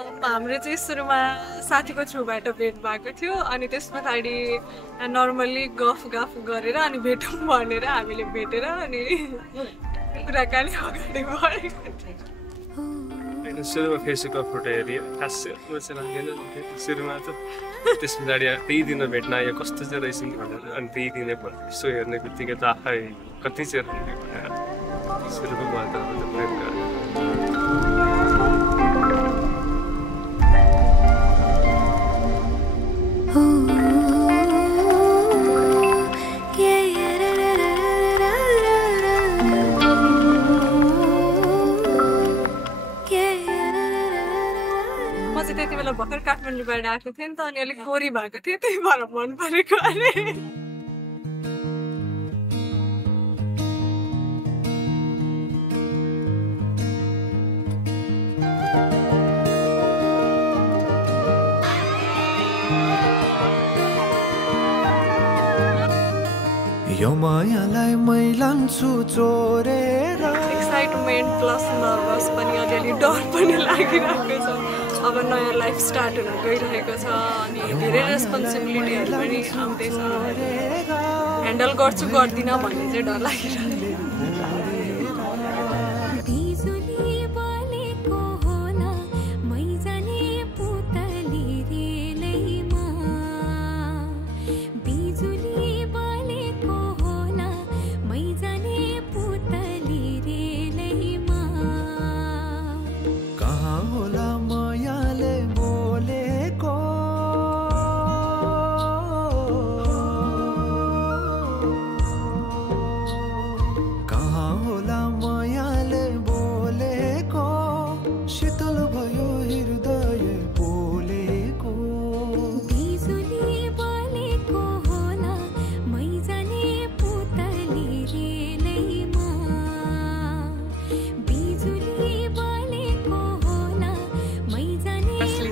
हाम्रो चाहिँ सुरुमा साथीको थ्रुबाट भेट भएको थियो अनि त्यस पछाडि नर्मली गफ गरेर अनि भेटौँ भनेर हामीले भेटेर अनि कुराकानी अगाडि बढेको थियो। सुरुमा फेसबुकमा फोटो हेरेँ खास चाहिँ लागेन सुरुमा त त्यस पछाडि त्यही दिन भेट्न आयो कस्तो चाहिँ रहेछ भनेर अनि त्यही दिनै यसो हेर्ने बित्तिकै त आफै कति चाहिँ रहने भनेर सुरुको वातावरण प्रेम गरेँ। त्यति बेला भर्खर काठमाडौँबाट आएको थिएँ नि त अनि अलिक कोरी भएको थियो त्यही भएर मन परेको अरे। यो मायालाई मै लान्छु चोरेर एक्साइटमेन्ट प्लस नर्भस पनि अलिअलि डर पनि लागिरहेको छ। अब नयाँ लाइफ स्टार्ट हुन गइरहेको छ अनि धेरै रेस्पोन्सिबिलिटीहरू पनि आउँदैछ। ह्यान्डल गर्छु गर्दिनँ भन्ने चाहिँ डर लागिरहेको छ।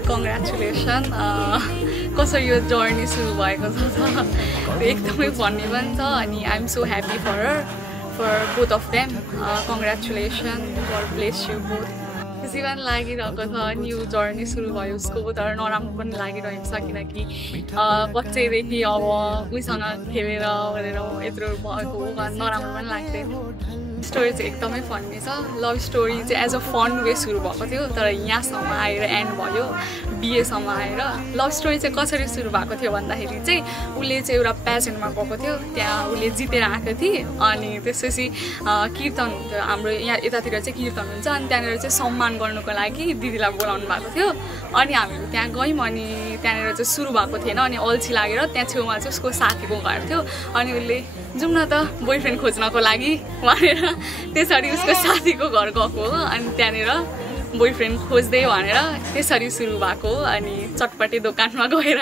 कङ्ग्रेचुलेसन कसरी यो जर्नी सुरु भएको छ एकदमै भन्ने पनि छ अनि I am so happy for both of them. Congratulation for bless you both. खुसी पनि लागिरहेको छ न्यू जर्नी सुरु भयो उसको तर नराम्रो पनि लागिरहेको छ किनकि बच्चैदेखि अब उसँग खेलेर भनेर यत्रो भएको नराम्रो पनि लाग्दैन। स्टोरी चाहिँ एकदमै फन्नी छ। लभ स्टोरी चाहिँ एज अ फन वे सुरु भएको थियो तर यहाँसम्म आएर एन्ड भयो बिएसम्म आएर। लभ स्टोरी चाहिँ कसरी सुरु भएको थियो भन्दाखेरि चाहिँ उसले चाहिँ एउटा प्याजेन्टमा गएको थियो त्यहाँ उसले जितेर आएको थिए अनि त्यसपछि कीर्तन हुन्थ्यो हाम्रो यहाँ यतातिर चाहिँ कीर्तन हुन्छ अनि त्यहाँनिर चाहिँ सम्मान गर्नुको लागि दिदीलाई बोलाउनु भएको थियो अनि हामीहरू त्यहाँ गयौँ अनि त्यहाँनिर चाहिँ सुरु भएको थिएन अनि अल्छी लागेर त्यहाँ छेउमा चाहिँ उसको साथीको घर थियो अनि उसले जाउँ न त बोयफ्रेन्ड खोज्नको लागि भनेर त्यसरी उसको साथीको घर गएको हो अनि त्यहाँनिर बोयफ्रेन्ड खोज्दै भनेर त्यसरी सुरु भएको अनि चटपटे दोकानमा गएर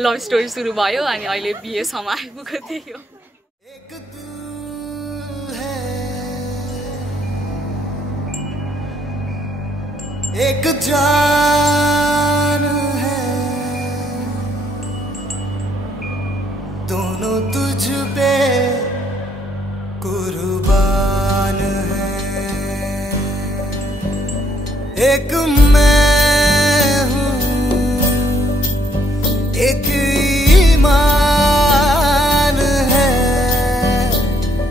लभ स्टोरी सुरु भयो अनि अहिले बिएसम्म आइपुगेको थियो। एक जान है दोनों तुझ पे कुर्बान है एक मैं हूँ एक ईमान है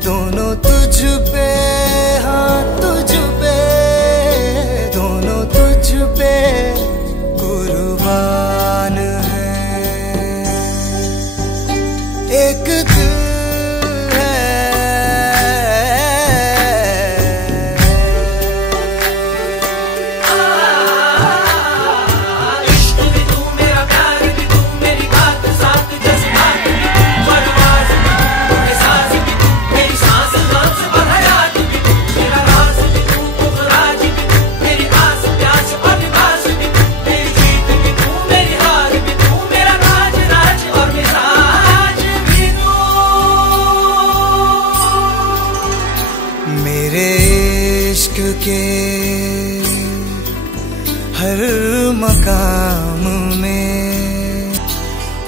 दोनों तुझ पे हाँ तुझ पे दोनों तुझ पे कुर्बान है एक दिल के हर मकाम में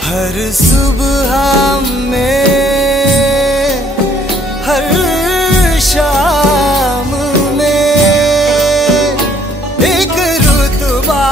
हर सुबह में हर शाम में एक रुतबा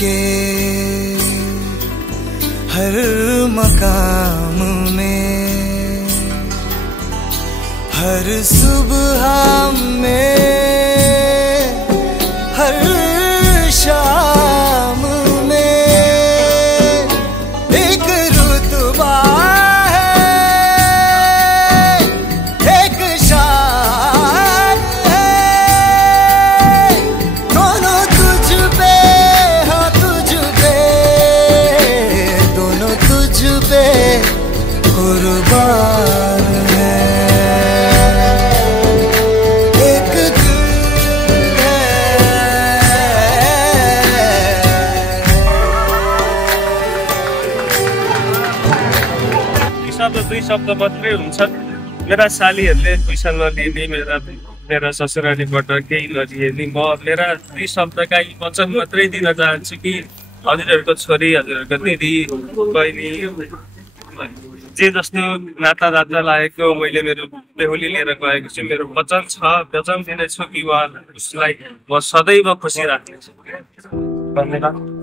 के हर मकाम में, हर सुबह में, हर शाम में एक रुतबा है, एक शान है। दोनों तुझ पे, हाँ तुझ पे, दोनों तुझ पे कुर्बान है। एक दिल है। दुई शब्द मात्रै हुन्छ। मेरा सालीहरूले ट्युसन नलिने, मेरा ससुरालीबाट केही नलिने, म मेरा दुई शब्दका वचन मात्रै दिन चाहन्छु कि हजुरहरूको छोरी, हजुरहरूको दिदी, बहिनी, जे जस्तो नाता लागेको मैले मेरो बेहुली लिएर गएको छु। मेरो वचन छ, वचन दिनेछु कि उसलाई म सदैव खुसी राख्नेछु। धन्यवाद।